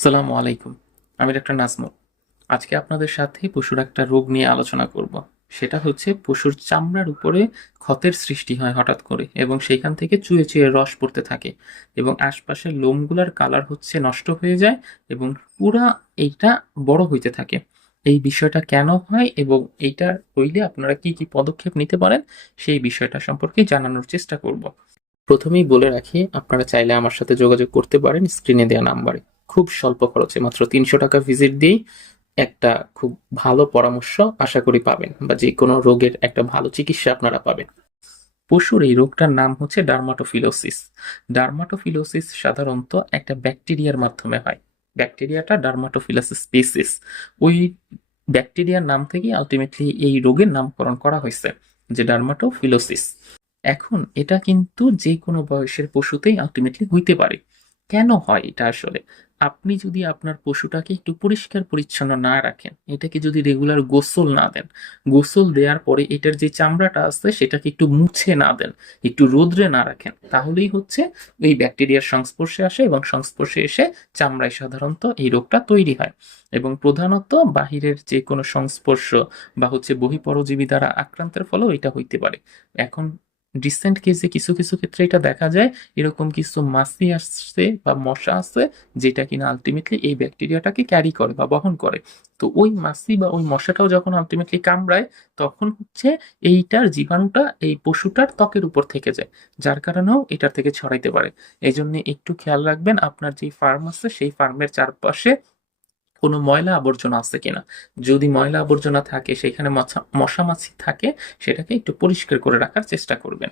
সালামু আলাইকুম, আমি ডাক্তার নাজমুল। আজকে আপনাদের সাথে পশুর একটা রোগ নিয়ে আলোচনা করব। সেটা হচ্ছে পশুর চামড়ার উপরে ক্ষতের সৃষ্টি হয় হঠাৎ করে এবং সেইখান থেকে চুয়ে চুয়ে রস পড়তে থাকে এবং আশপাশের লোমগুলার কালার হচ্ছে নষ্ট হয়ে যায় এবং পুরা এইটা বড় হইতে থাকে। এই বিষয়টা কেন হয় এবং এইটা হইলে আপনারা কি কি পদক্ষেপ নিতে পারেন, সেই বিষয়টা সম্পর্কে জানানোর চেষ্টা করব। প্রথমেই বলে রাখি, আপনারা চাইলে আমার সাথে যোগাযোগ করতে পারেন স্ক্রিনে দেওয়া নাম্বারে। খুব স্বল্প খরচে, মাত্র তিনশো টাকা ভিজিট দিয়েই একটা খুব ভালো পরামর্শ আশা করি পাবেন বা যে কোনো রোগের একটা ভালো চিকিৎসা আপনারা পাবেন। পশুর এই রোগটার নাম হচ্ছে ডার্মাটোফিলোসিস। ডার্মাটোফিলোসিস সাধারণত একটা ব্যাকটেরিয়ার মাধ্যমে হয়। ব্যাকটেরিয়াটা ডার্মাটোফিলোসিস স্পেসিস। ওই ব্যাকটেরিয়ার নাম থেকেই আলটিমেটলি এই রোগের নামকরণ করা হয়েছে, যে ডার্মাটোফিলোসিস। এখন এটা কিন্তু যে কোনো বয়সের পশুতেই আলটিমেটলি হইতে পারে। কেন হয় এটা আসলে? আপনি যদি আপনার পশুটাকে একটু পরিষ্কার পরিচ্ছন্ন না রাখেন, এটাকে যদি রেগুলার গোসল না দেন, গোসল দেওয়ার পরে এটার যে চামড়াটা আছে সেটাকে একটু মুছে না দেন, একটু রোদ্রে না রাখেন, তাহলেই হচ্ছে এই ব্যাকটেরিয়ার সংস্পর্শে আসে এবং সংস্পর্শে এসে চামড়ায় সাধারণত এই রোগটা তৈরি হয়। এবং প্রধানত বাহিরের যে কোনো সংস্পর্শ বা হচ্ছে বহিঃপরজীবী দ্বারা আক্রান্তের ফলেও এটা হইতে পারে। এখন রিসেন্ট কেসে কিছু কিছু ক্ষেত্রে এটা দেখা যায়, এরকম কিছু মাছি আসছে বা মশা আছে যেটা কিনা আলটিমেটলি এই ব্যাকটেরিয়াটাকে ক্যারি করে বা বহন করে। তো ওই মাছি বা ওই মশাটাও যখন আলটিমেটলি কামড়ায়, তখন হচ্ছে এইটার জীবাণুটা, এই পশুটার ত্বকের উপর থেকে যায়, যার কারণেও এটার থেকে ছড়াইতে পারে। এই জন্য একটু খেয়াল রাখবেন, আপনার যে ফার্ম আছে, সেই ফার্মের চারপাশে কোনো ময়লা আবর্জনা আছে কিনা? যদি ময়লা আবর্জনা থাকে, সেখানে মশা মাছি থাকে, সেটাকে একটু পরিষ্কার করে রাখার চেষ্টা করবেন।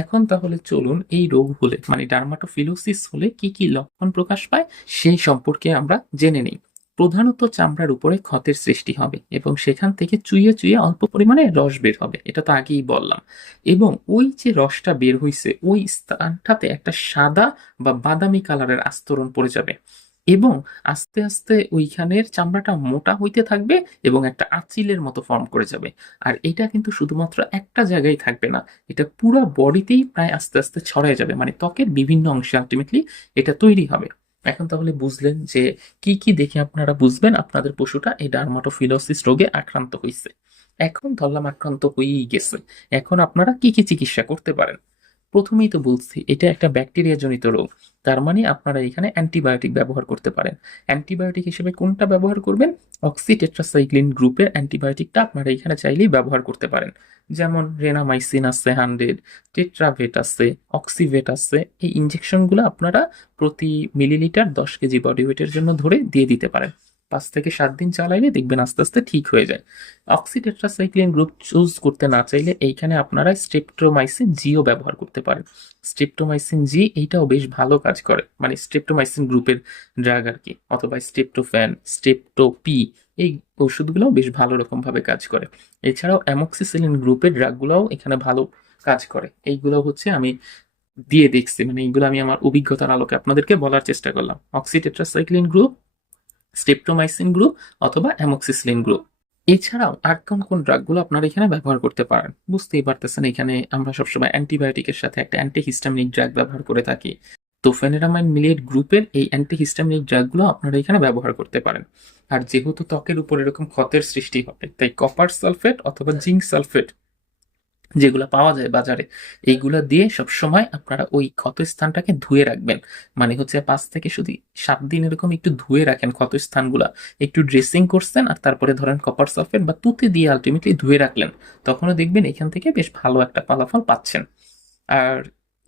এখন তাহলে চলুন এই রোগ হলে মানে ডার্মাটোফিলোসিস হলে কি কি লক্ষণ প্রকাশ পায় সেই সম্পর্কে আমরা জেনে নিই। প্রধানত চামড়ার উপরে ক্ষতের সৃষ্টি হবে এবং সেখান থেকে চুইয়ে চুইয়ে অল্প পরিমাণে রস বের হবে, এটা তো আগেই বললাম। এবং ওই যে রসটা বের হইছে, ওই স্থানটাতে একটা সাদা বা বাদামি কালারের আস্তরণ পড়ে যাবে। এবং আস্তে আস্তে ওইখানের চামড়াটা মোটা হইতে থাকবে এবং একটা আঁচিলের মতো ফর্ম করে যাবে। আর এটা কিন্তু শুধুমাত্র একটা জায়গায় থাকবে না, এটা পুরো বডিতেই প্রায় আস্তে আস্তে ছড়ায় যাবে মানে ত্বকের বিভিন্ন অংশে আলটিমেটলি এটা তৈরি হবে। এখন তাহলে বুঝলেন যে কি কি দেখে আপনারা বুঝবেন আপনাদের পশুটা এই ডার্মাটোফিলোসিস রোগে আক্রান্ত হয়েছে এখন ধরলাম আক্রান্ত হয়েই গেছে। এখন আপনারা কি কি চিকিৎসা করতে পারেন? প্রথমেই তো বলছি, এটা একটা ব্যাকটেরিয়া জনিত রোগ। তার মানে আপনারা এখানে অ্যান্টিবায়োটিক ব্যবহার করতে পারেন। অ্যান্টিবায়োটিক হিসেবে কোনটা ব্যবহার করবেন? অক্সিটেট্রাসাইক্লিন গ্রুপের অ্যান্টিবায়োটিকটা আপনারা এখানে চাইলেই ব্যবহার করতে পারেন। যেমন রেনামাইসিন আছে, হান্ড্রেড, টেট্রাভেট আছে, অক্সিভেট আছে, এই ইঞ্জেকশনগুলো আপনারা প্রতি মিলিলিটার দশ কেজি বডি ওয়েটের জন্য ধরে দিয়ে দিতে পারেন। পাঁচ থেকে সাত দিন চালাইলে দেখবেন আস্তে আস্তে ঠিক হয়ে যায়। অক্সিটেট্রাসাইক্লিন গ্রুপ চুজ করতে না চাইলে এইখানে আপনারা স্ট্রেপ্টোমাইসিন জিও ব্যবহার করতে পারেন। স্ট্রেপ্টোমাইসিন জি এইটাও বেশ ভালো কাজ করে মানে স্ট্রেপ্টোমাইসিন গ্রুপের ড্রাগ আর কি, অথবা স্টেপটোফ্যান স্টেপটোপি এই ওষুধগুলোও বেশ ভালো রকমভাবে কাজ করে। এছাড়াও অ্যামক্সিসিলিন গ্রুপের ড্রাগগুলোও এখানে ভালো কাজ করে। এইগুলো হচ্ছে আমি দিয়ে দেখছি মানে এইগুলো আমি আমার অভিজ্ঞতার আলোকে আপনাদেরকে বলার চেষ্টা করলাম। অক্সিটেট্রাসাইক্লিন গ্রুপ স্টেপটোমাইসিন গ্রুপ অথবা অ্যামক্সিসিলিন গ্রুপ এছাড়াও আর কোন কোন ড্রাগগুলো আপনারা এখানে ব্যবহার করতে পারেন? বুঝতেই পারতেছেন, এখানে আমরা সবসময় অ্যান্টিবায়োটিকের সাথে একটা অ্যান্টিহিস্টামিনিক ড্রাগ ব্যবহার করে থাকি। তো ফেনেরামাইন মিলিয়েট গ্রুপের এই অ্যান্টিহিস্টামিনিক ড্রাগগুলো আপনারা এখানে ব্যবহার করতে পারেন। আর যেহেতু ত্বকের উপর এরকম ক্ষতের সৃষ্টি হবে, তাই কপার সালফেট অথবা জিঙ্ক সালফেট যেগুলো পাওয়া যায় বাজারে, এইগুলা দিয়ে সবসময় আপনারা ওই ক্ষত স্থানটাকে ধুয়ে রাখবেন। মানে হচ্ছে পাঁচ থেকে শুধু সাত দিন এরকম একটু ধুয়ে রাখেন ক্ষত স্থানগুলা একটু ড্রেসিং করছেন আর তারপরে ধরেন কপার সালফেট বা তুতে দিয়ে আলটিমেটলি ধুয়ে রাখলেন। তখনও দেখবেন এখান থেকে বেশ ভালো একটা ফলাফল পাচ্ছেন। আর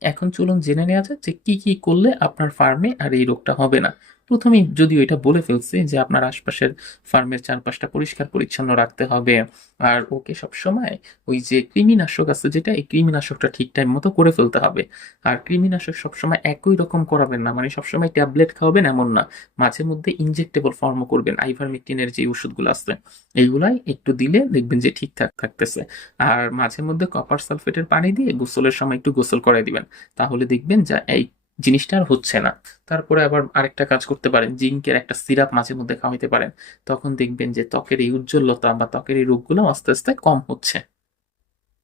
এখন চলুন জেনে নেওয়া যাক যে কি কি করলে আপনার ফার্মে আর এই রোগটা হবে না। প্রথমেই যদিও এটা বলে ফেলছি যে আপনার আশপাশের ফার্মের চারপাশটা পরিষ্কার পরিচ্ছন্ন রাখতে হবে। আর ওকে সবসময় ওই যে কৃমিনাশক আছে যেটা, এই কৃমিনাশকটা ঠিক টাইম মতো করে ফেলতে হবে। আর কৃমিনাশক সবসময় একই রকম করাবেন না মানে সবসময় ট্যাবলেট খাওয়াবেন এমন না। মাঝে মধ্যে ইনজেক্টেবল ফর্মও করবেন, আইভারমেকটিনের যে ওষুধগুলো আছে, এইগুলাই একটু দিলে দেখবেন যে ঠিকঠাক থাকতেছে। আর মাঝে মধ্যে কপার সালফেটের পানি দিয়ে গোসলের সময় একটু গোসল করাই দিবেন। তাহলে দেখবেন যা এই জিনিসটা আর হচ্ছে না। তারপরে আবার আরেকটা কাজ করতে পারেন, জিঙ্কের একটা সিরাপ মাঝে মধ্যে খাওয়াইতে পারেন। তখন দেখবেন যে ত্বকের এই উজ্জ্বলতা বা ত্বকের এই রোগগুলো আস্তে আস্তে কম হচ্ছে।